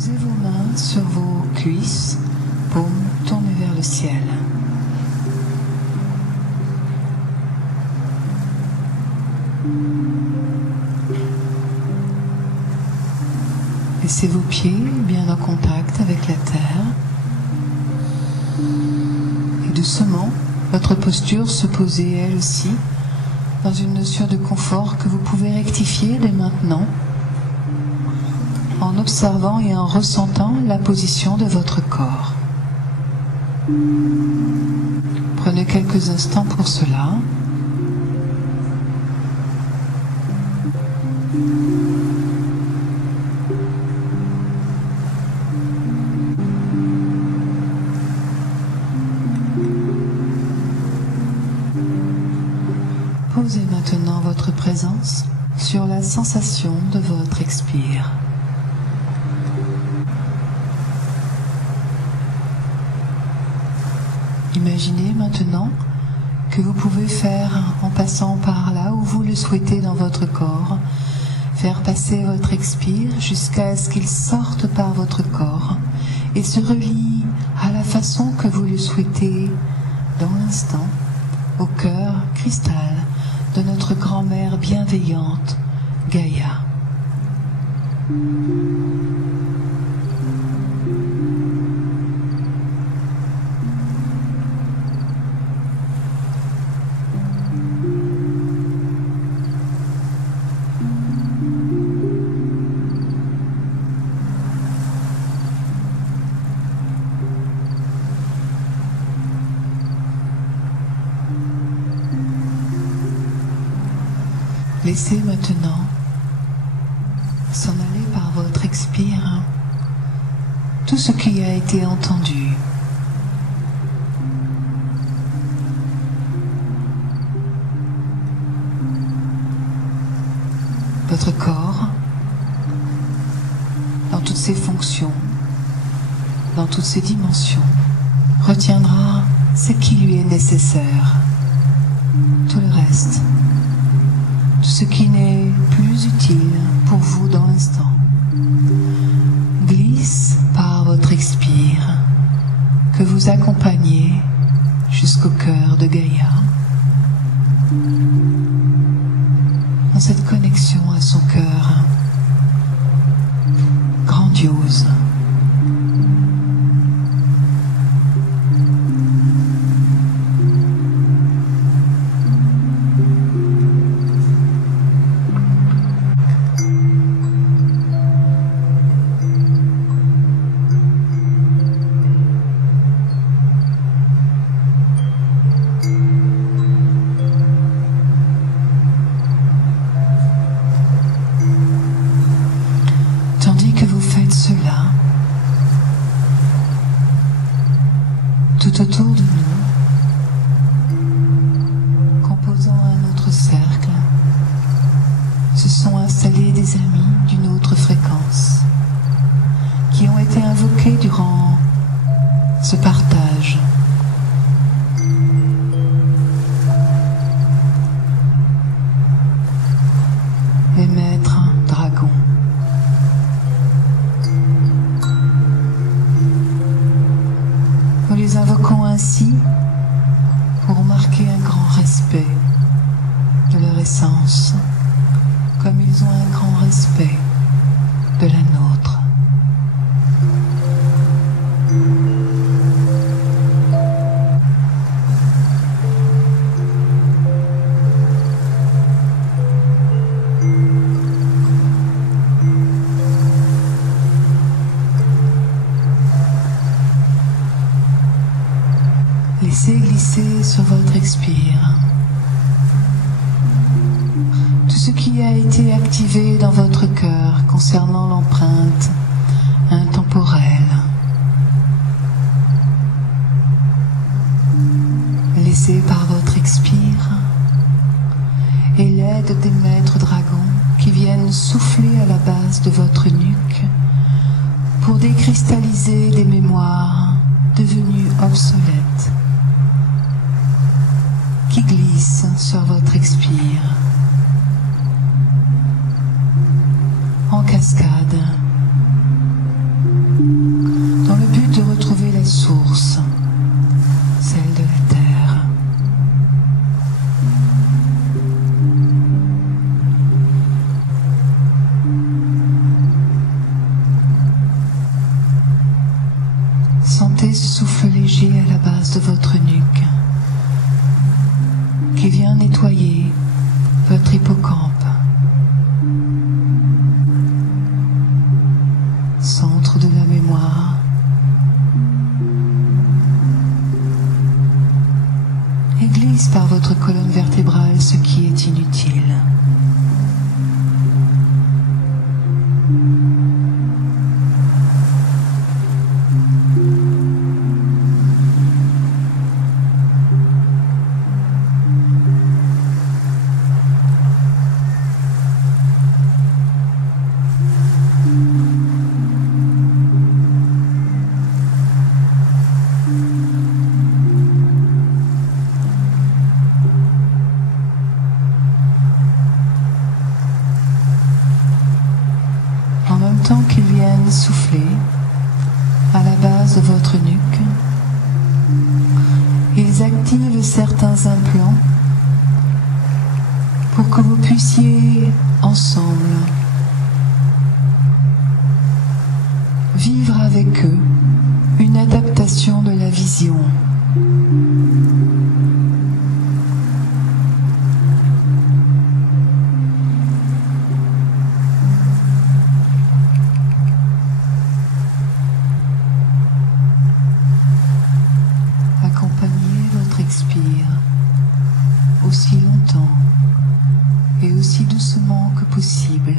Posez vos mains sur vos cuisses, paumes tournées vers le ciel. Laissez vos pieds bien en contact avec la terre. Et doucement, votre posture se poser elle aussi dans une notion de confort que vous pouvez rectifier dès maintenant en observant et en ressentant la position de votre corps. Prenez quelques instants pour cela. Posez maintenant votre présence sur la sensation de votre expire. Imaginez maintenant que vous pouvez faire, en passant par là où vous le souhaitez dans votre corps, faire passer votre expire jusqu'à ce qu'il sorte par votre corps et se relie à la façon que vous le souhaitez dans l'instant, au cœur cristal de notre grand-mère bienveillante, Gaïa. Laissez maintenant s'en aller par votre expire tout ce qui a été entendu. Votre corps, dans toutes ses fonctions, dans toutes ses dimensions, retiendra ce qui lui est nécessaire. Tout le reste, tout ce qui n'est plus utile pour vous dans l'instant, glisse par votre expire que vous accompagnez jusqu'au cœur de Gaïa, dans cette connexion à son cœur grandiose. Tout autour de nous, composant un autre cercle, se sont installés des amis d'une autre fréquence qui ont été invoqués durant ce partage. Les maîtres dragons. Nous les invoquons ainsi pour marquer un grand respect de leur essence, comme ils ont un grand respect de la nôtre. Laissez glisser sur votre expire tout ce qui a été activé dans votre cœur concernant l'empreinte intemporelle. Laissez par votre expire et l'aide des maîtres dragons qui viennent souffler à la base de votre nuque pour décristalliser des mémoires devenues obsolètes qui glisse sur votre expire en cascade qui vient nettoyer votre hippocampe, centre de la mémoire, et glisse par votre colonne vertébrale ce qui est inutile. Qu'ils viennent souffler à la base de votre nuque. Ils activent certains implants pour que vous puissiez ensemble vivre avec eux une adaptation de la vision. Aussi longtemps et aussi doucement que possible.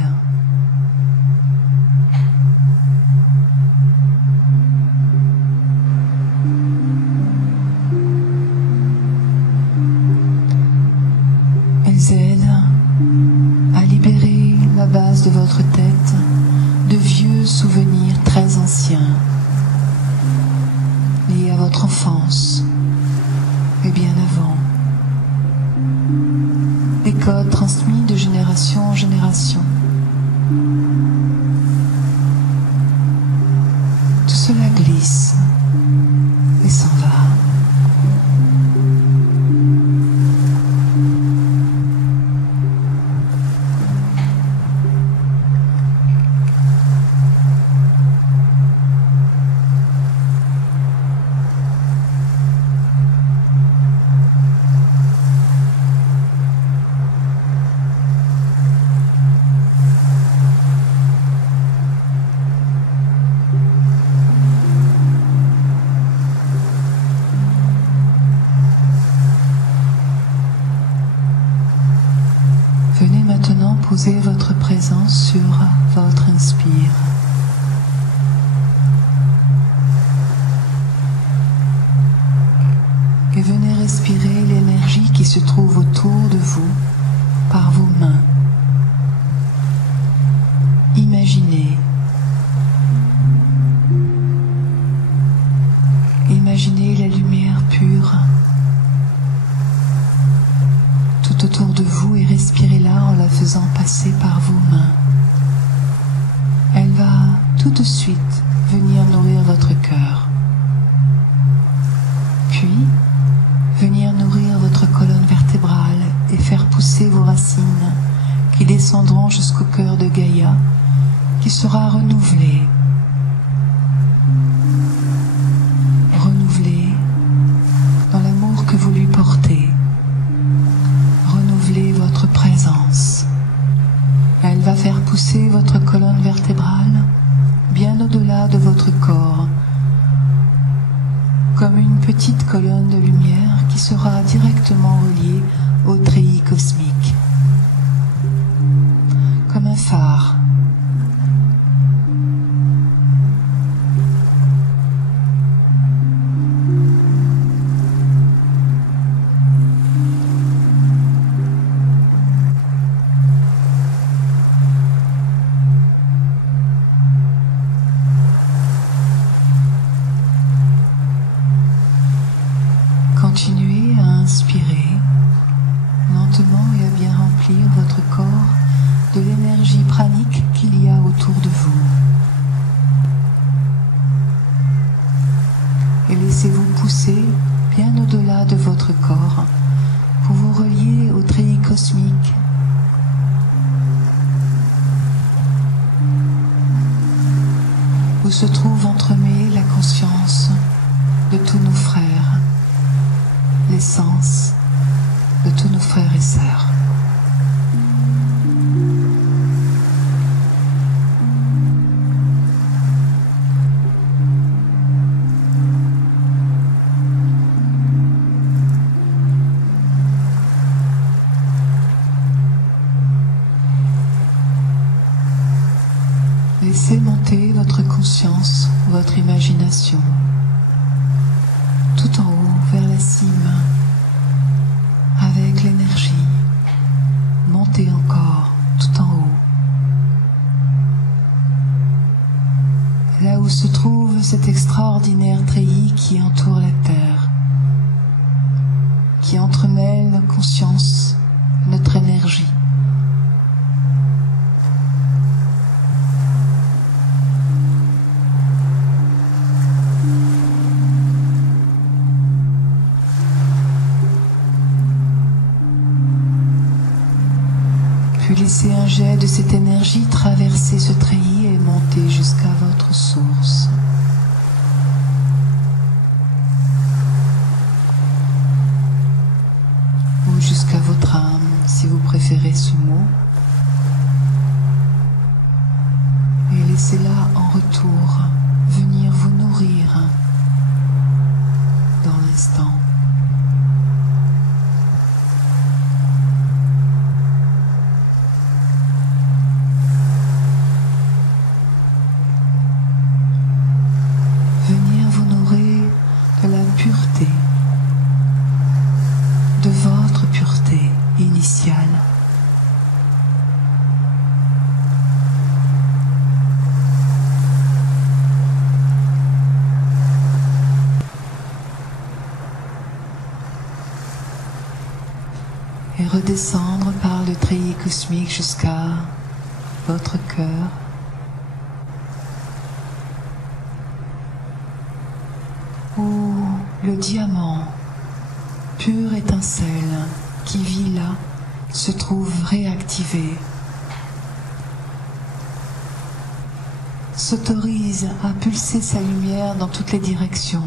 Elles aident à libérer la base de votre tête de vieux souvenirs très anciens liés à votre enfance et bien avant. Des codes transmis de génération en génération. Tout cela glisse et s'en va. Venez maintenant poser votre présence sur votre inspire. Et venez respirer l'énergie qui se trouve autour de vous par vos mains. Imaginez. Imaginez la lumière pure tout autour de vous et respirez-la en la faisant passer par vos mains. Elle va tout de suite venir nourrir votre cœur. Puis, venir nourrir votre colonne vertébrale et faire pousser vos racines qui descendront jusqu'au cœur de Gaïa, qui sera renouvelé. Renouvelé dans l'amour que vous lui portez. Renouvelez votre présence. Elle va faire pousser votre colonne vertébrale bien au-delà de votre corps, comme une petite colonne de lumière qui sera directement reliée au treillis cosmique, comme un phare. Continuez à inspirer lentement et à bien remplir votre corps de l'énergie pranique qu'il y a autour de vous. Et laissez-vous pousser bien au-delà de votre corps pour vous relier au treillis cosmique. Où se trouve entremêlée la conscience de tous nos frères, l'essence de tous nos frères et sœurs. Laissez monter votre conscience, votre imagination, tout en haut vers la cime, avec l'énergie. Montez encore tout en haut. Là où se trouve cet extraordinaire treillis qui entoure la terre, qui entremêle la conscience, notre énergie. Puis laissez un jet de cette énergie traverser ce treillis et monter jusqu'à votre source. Ou jusqu'à votre âme, si vous préférez ce mot. Et laissez-la en retour venir vous nourrir dans l'instant. Venir vous nourrir de la pureté, de votre pureté initiale. Et redescendre par le treillis cosmique jusqu'à votre cœur. Où le diamant, pure étincelle, qui vit là, se trouve réactivé, s'autorise à pulser sa lumière dans toutes les directions.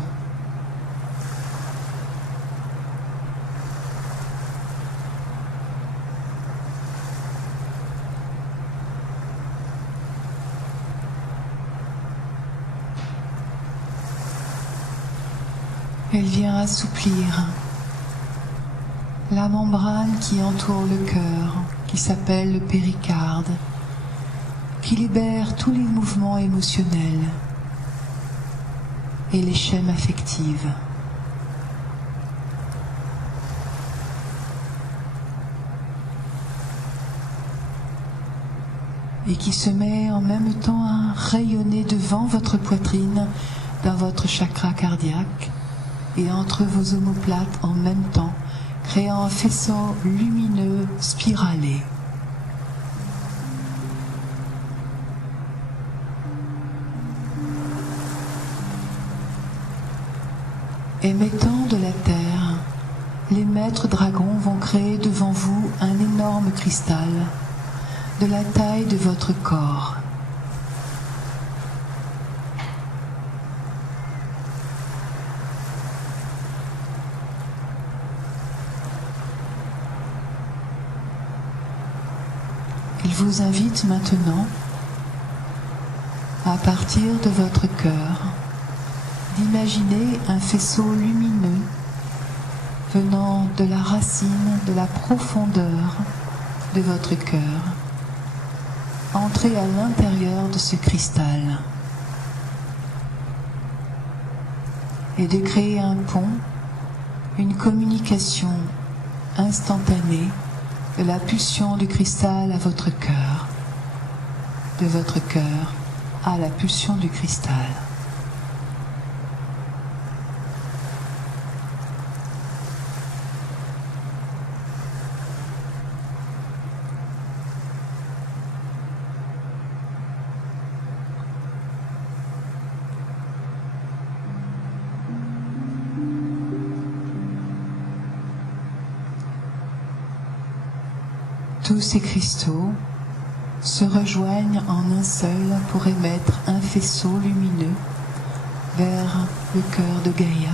Elle vient assouplir la membrane qui entoure le cœur, qui s'appelle le péricarde, qui libère tous les mouvements émotionnels et les chaînes affectives. Et qui se met en même temps à rayonner devant votre poitrine, dans votre chakra cardiaque, et entre vos omoplates en même temps, créant un faisceau lumineux spiralé. Émettant de la terre, les maîtres dragons vont créer devant vous un énorme cristal de la taille de votre corps. Il vous invite maintenant, à partir de votre cœur, d'imaginer un faisceau lumineux venant de la racine, de la profondeur de votre cœur, entrer à l'intérieur de ce cristal et de créer un pont, une communication instantanée de la pulsion du cristal à votre cœur, de votre cœur à la pulsion du cristal. Tous ces cristaux se rejoignent en un seul pour émettre un faisceau lumineux vers le cœur de Gaïa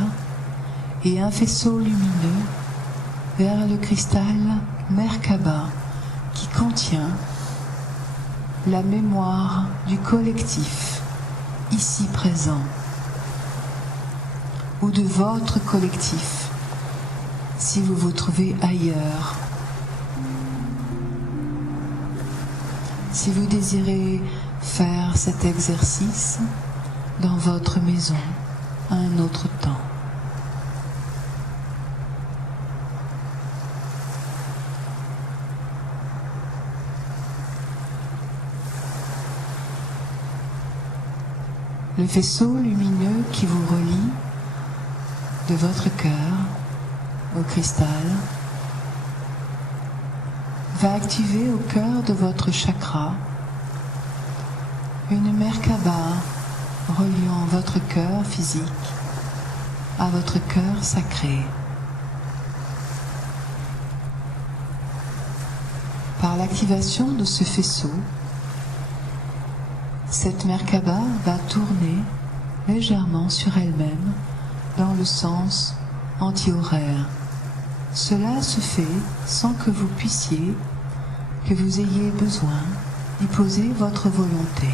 et un faisceau lumineux vers le cristal Merkaba qui contient la mémoire du collectif ici présent ou de votre collectif si vous vous trouvez ailleurs. Si vous désirez faire cet exercice dans votre maison à un autre temps. Le faisceau lumineux qui vous relie de votre cœur au cristal va activer au cœur de votre chakra une Merkaba reliant votre cœur physique à votre cœur sacré. Par l'activation de ce faisceau, cette Merkaba va tourner légèrement sur elle-même dans le sens anti-horaire. Cela se fait sans que vous puissiez, que vous ayez besoin d'y poser votre volonté.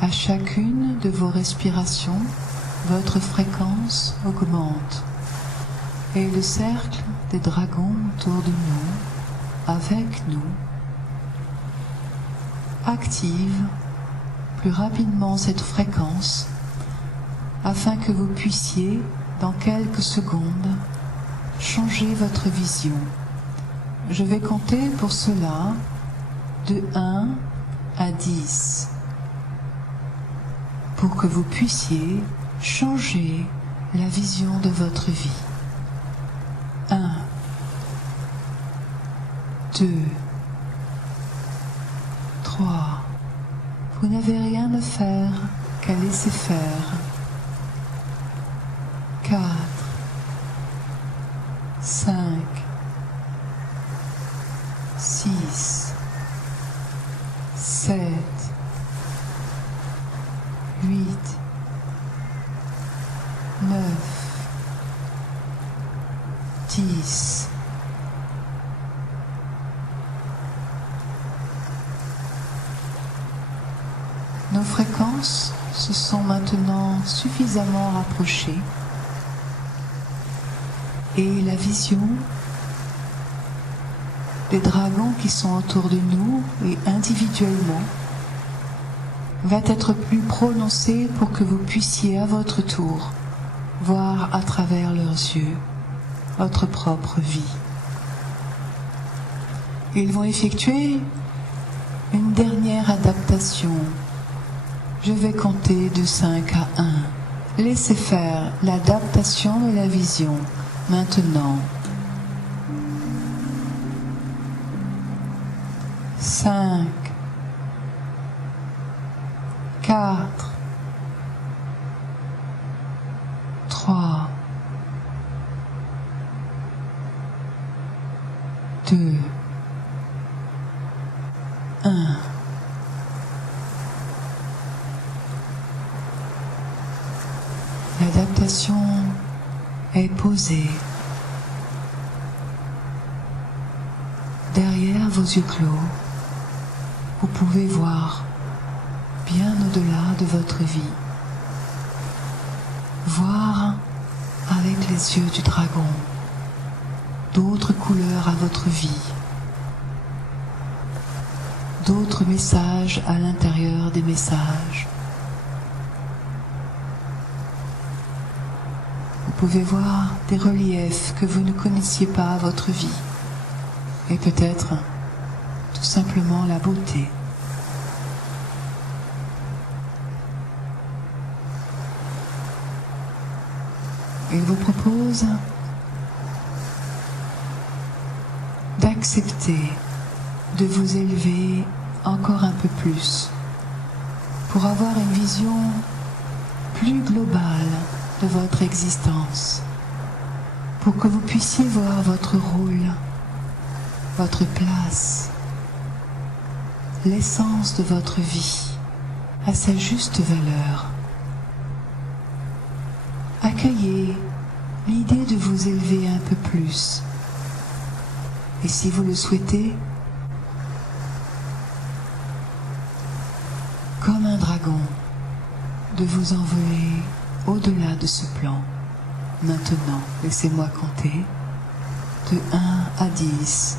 À chacune de vos respirations, votre fréquence augmente et le cercle des dragons autour de nous, avec nous, active plus rapidement cette fréquence afin que vous puissiez, dans quelques secondes, changer votre vision. Je vais compter pour cela de 1 à 10. Pour que vous puissiez changer la vision de votre vie. 1, 2, 3. Vous n'avez rien à faire qu'à laisser faire. 4, 5, 6, 7, 8, 9, 10. Nos fréquences se sont maintenant suffisamment rapprochées et la vision des dragons qui sont autour de nous et individuellement va être plus prononcée pour que vous puissiez à votre tour voir à travers leurs yeux votre propre vie. Ils vont effectuer une dernière adaptation. Je vais compter de 5 à 1. Laissez faire l'adaptation de la vision maintenant. 5, 4, 3, 2, 1. L'adaptation est posée. Derrière vos yeux clos, vous pouvez voir bien au-delà de votre vie. Voir avec les yeux du dragon d'autres couleurs à votre vie, d'autres messages à l'intérieur des messages. Vous pouvez voir des reliefs que vous ne connaissiez pas à votre vie et peut-être tout simplement la beauté. Il vous propose d'accepter de vous élever encore un peu plus pour avoir une vision plus globale de votre existence. pour que vous puissiez voir votre rôle, votre place, l'essence de votre vie à sa juste valeur. Accueillez l'idée de vous élever un peu plus. Et si vous le souhaitez, comme un dragon, de vous envoler au-delà de ce plan. Maintenant, laissez-moi compter de 1 à 10.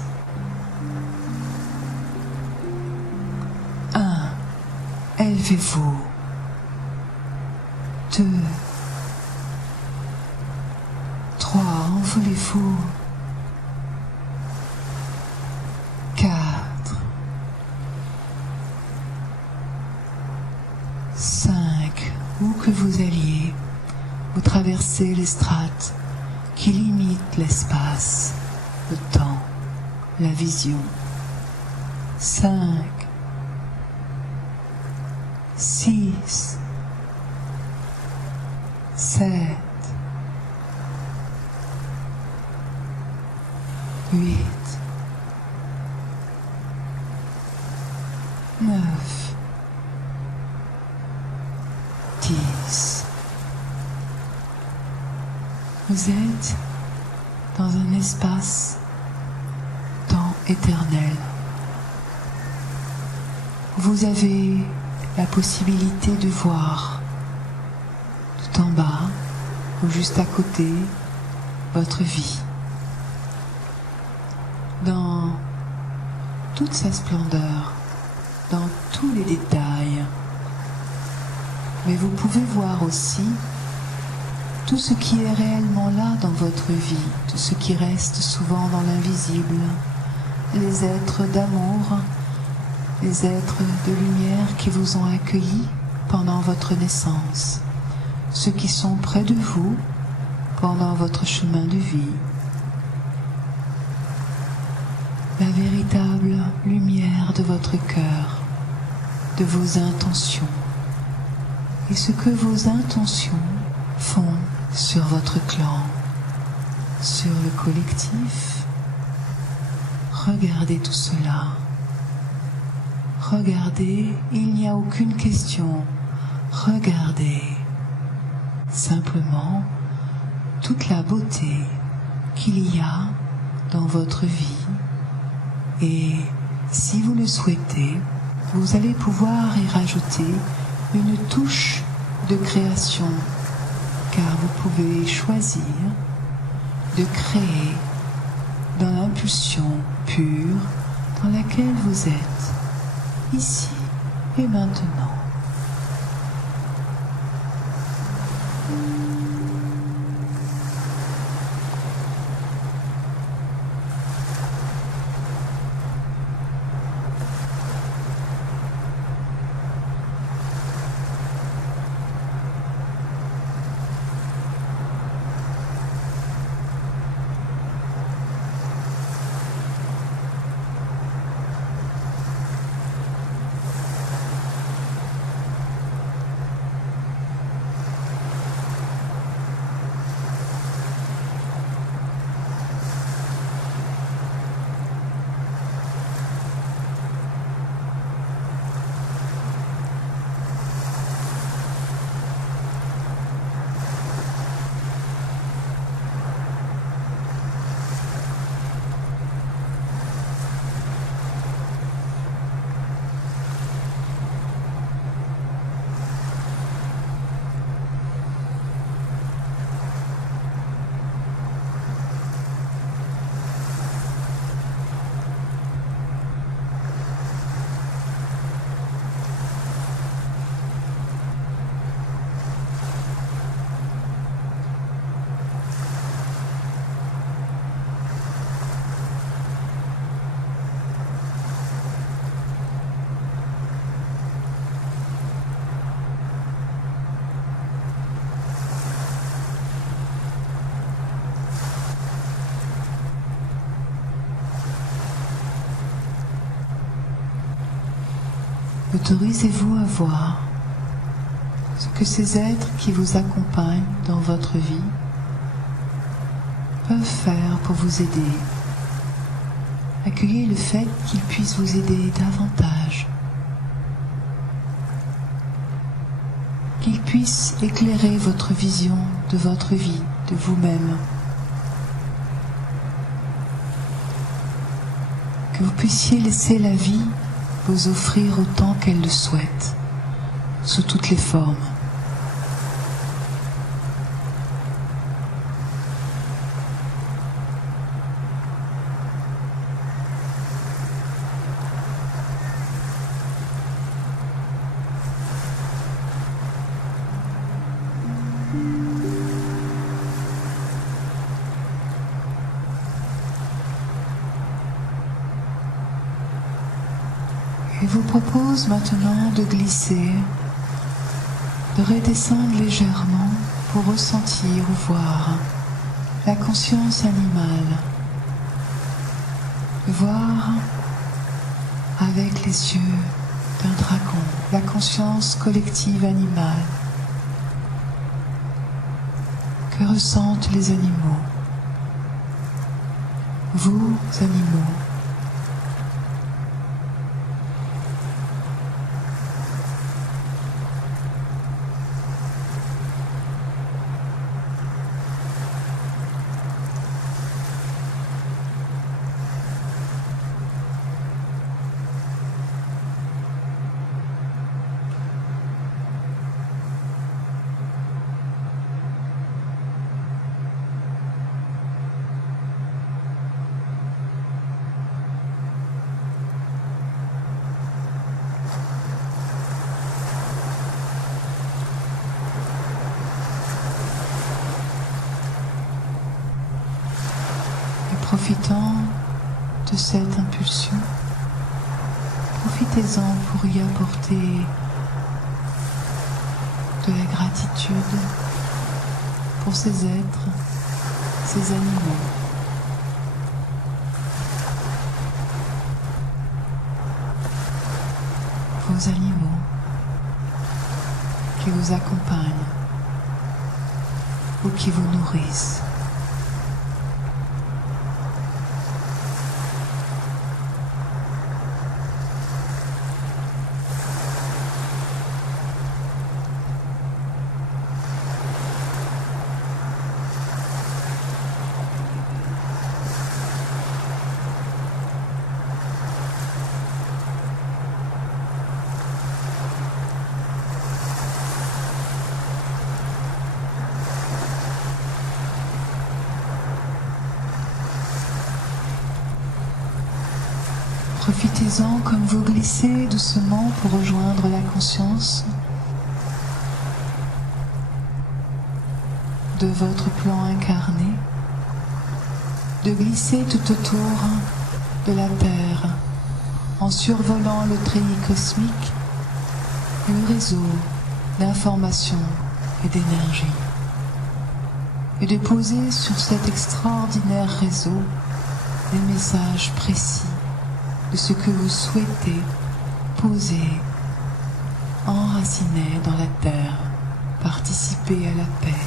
1. Élevez-vous. 2. 3. Envolez-vous. 4. 5. Où que vous alliez, vous traversez les strates qui limitent l'espace, le temps, la vision. 5. 6. 7. 8. 9. 10. Vous êtes dans un espace-temps éternel. Vous avez la possibilité de voir tout en bas ou juste à côté votre vie dans toute sa splendeur, dans tous les détails. Mais vous pouvez voir aussi tout ce qui est réellement là dans votre vie, tout ce qui reste souvent dans l'invisible, les êtres d'amour, les êtres de lumière qui vous ont accueillis pendant votre naissance, ceux qui sont près de vous pendant votre chemin de vie. La véritable lumière de votre cœur, de vos intentions, et ce que vos intentions font sur votre clan, sur le collectif. Regardez tout cela. Regardez, il n'y a aucune question. Regardez simplement toute la beauté qu'il y a dans votre vie. Et si vous le souhaitez, vous allez pouvoir y rajouter une touche de création, car vous pouvez choisir de créer dans l'impulsion pure dans laquelle vous êtes, ici et maintenant. Autorisez-vous à voir ce que ces êtres qui vous accompagnent dans votre vie peuvent faire pour vous aider. Accueillez le fait qu'ils puissent vous aider davantage, qu'ils puissent éclairer votre vision de votre vie, de vous-même, que vous puissiez laisser la vie vous offrir autant qu'elle le souhaite, sous toutes les formes. Je vous propose maintenant de glisser, de redescendre légèrement pour ressentir ou voir la conscience animale, voir avec les yeux d'un dragon la conscience collective animale. Que ressentent les animaux, vous animaux? Profitant de cette impulsion, profitez-en pour y apporter de la gratitude pour ces êtres, ces animaux. Vos animaux qui vous accompagnent ou qui vous nourrissent. Profitez-en comme vous glissez doucement pour rejoindre la conscience de votre plan incarné, de glisser tout autour de la Terre en survolant le treillis cosmique et le réseau d'informations et d'énergie, et de poser sur cet extraordinaire réseau des messages précis de ce que vous souhaitez poser, enraciner dans la terre, participer à la paix,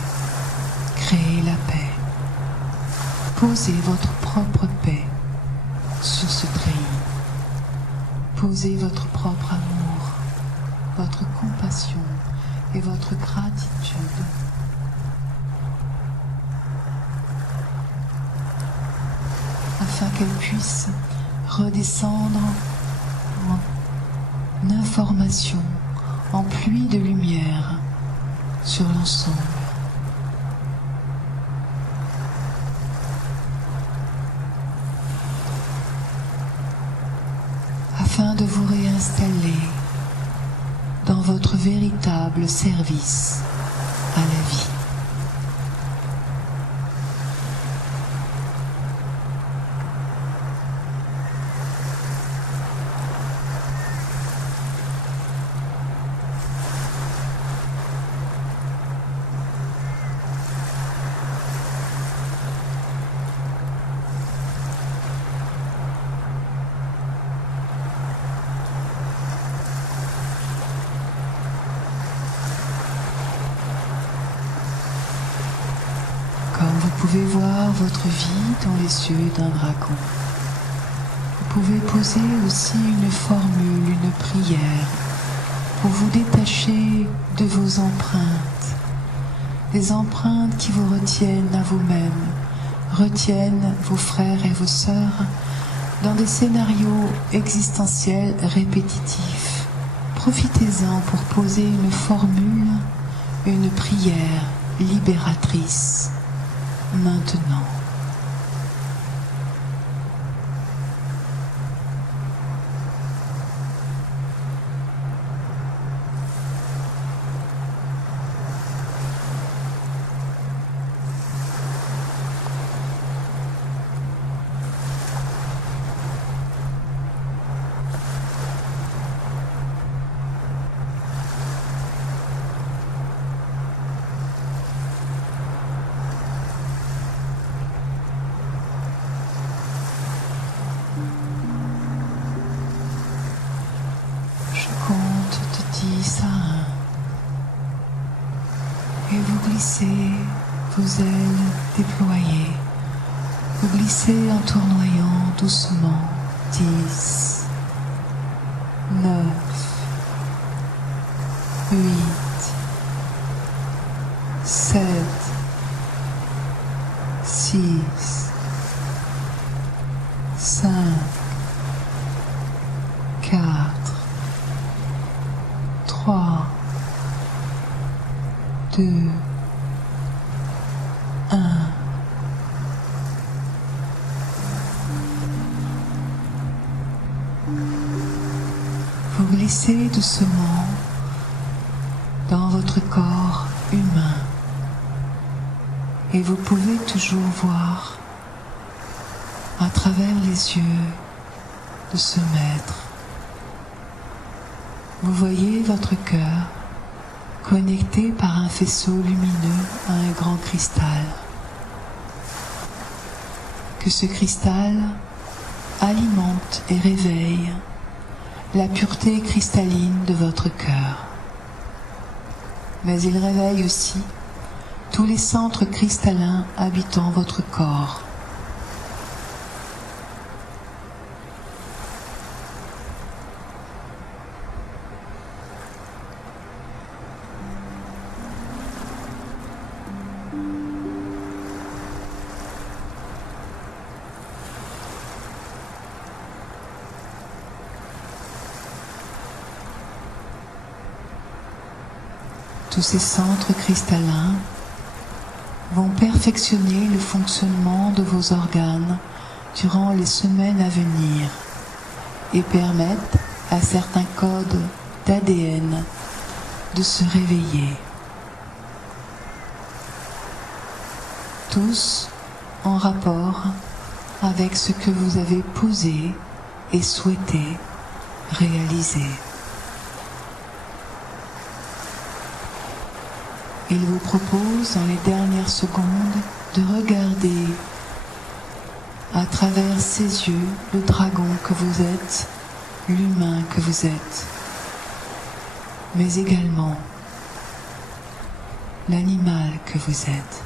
créer la paix. Posez votre propre paix sur ce treillis. Posez votre propre amour, votre compassion et votre gratitude. Afin qu'elle puisse redescendre en information, en pluie de lumière sur l'ensemble. Afin de vous réinstaller dans votre véritable service à la vie. Vous pouvez voir votre vie dans les yeux d'un dragon. Vous pouvez poser aussi une formule, une prière, pour vous détacher de vos empreintes, des empreintes qui vous retiennent à vous-même, retiennent vos frères et vos sœurs dans des scénarios existentiels répétitifs. Profitez-en pour poser une formule, une prière libératrice, maintenant. Et vous glissez, vos ailes déployées. Vous glissez en tournoyant doucement. 10, 9, 8, 7, 6, 5, 4, 3, 2, 1. Vous glissez doucement dans votre corps humain et vous pouvez toujours voir à travers les yeux de ce maître. Vous voyez votre cœur connecté par un faisceau lumineux à un grand cristal. Que ce cristal alimente et réveille la pureté cristalline de votre cœur. Mais il réveille aussi tous les centres cristallins habitant votre corps. Tous ces centres cristallins vont perfectionner le fonctionnement de vos organes durant les semaines à venir et permettent à certains codes d'ADN de se réveiller. Tous en rapport avec ce que vous avez posé et souhaité réaliser. Il vous propose dans les dernières secondes de regarder à travers ses yeux le dragon que vous êtes, l'humain que vous êtes, mais également l'animal que vous êtes.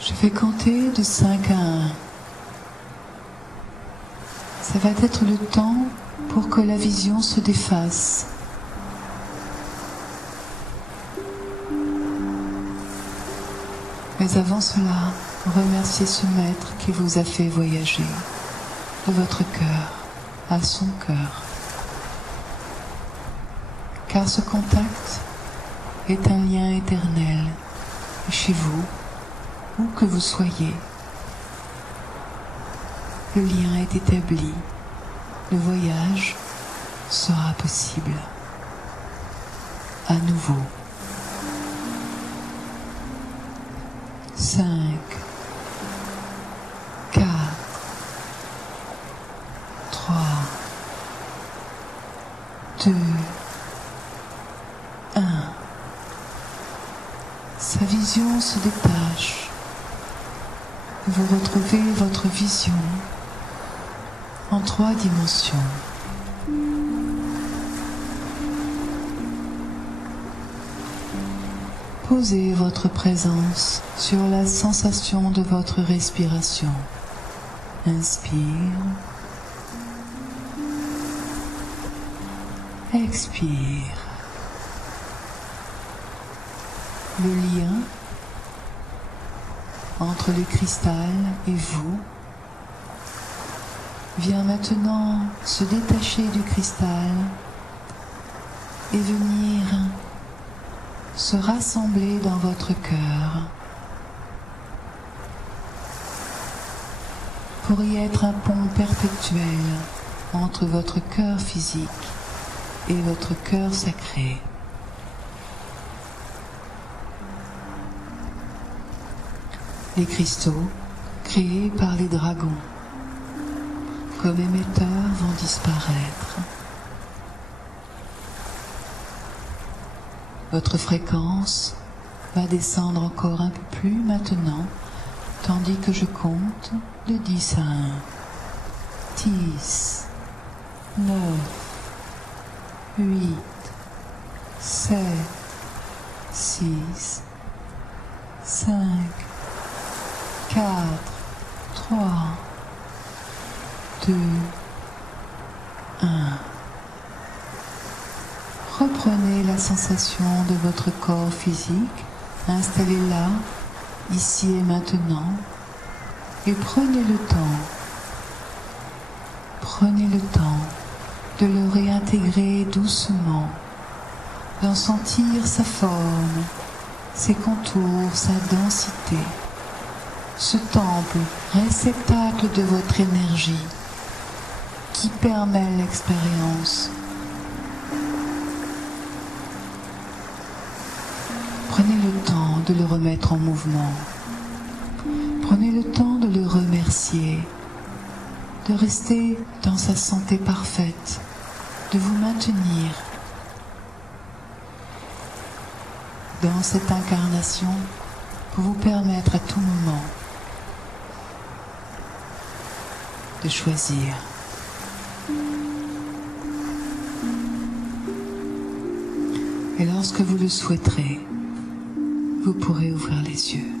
Je vais compter de 5 à 1. Ça va être le temps pour que la vision se défasse. Mais avant cela, remerciez ce maître qui vous a fait voyager de votre cœur à son cœur. Car ce contact est un lien éternel chez vous, où que vous soyez. Le lien est établi, le voyage sera possible. À nouveau. 5, 4, 3, sa vision se détache. Vous retrouvez votre vision en 3 dimensions. Posez votre présence sur la sensation de votre respiration. Inspire. Expire. Le lien entre le cristal et vous vient maintenant se détacher du cristal et venir se rassembler dans votre cœur pour y être un pont perpétuel entre votre cœur physique et votre cœur sacré. Les cristaux créés par les dragons comme émetteurs vont disparaître. Votre fréquence va descendre encore un peu plus maintenant, tandis que je compte de 10 à 1. 10, 9, 8, 7, 6, 5, 4, 3, 2, 1. Reprenez la sensation de votre corps physique, installez-la ici et maintenant, et prenez le temps de le réintégrer doucement, d'en sentir sa forme, ses contours, sa densité, ce temple, réceptacle de votre énergie, qui permet l'expérience. Prenez le temps de le remettre en mouvement. Prenez le temps de le remercier, de rester dans sa santé parfaite, de vous maintenir dans cette incarnation pour vous permettre à tout moment de choisir. Et lorsque vous le souhaiterez, vous pourrez ouvrir les yeux.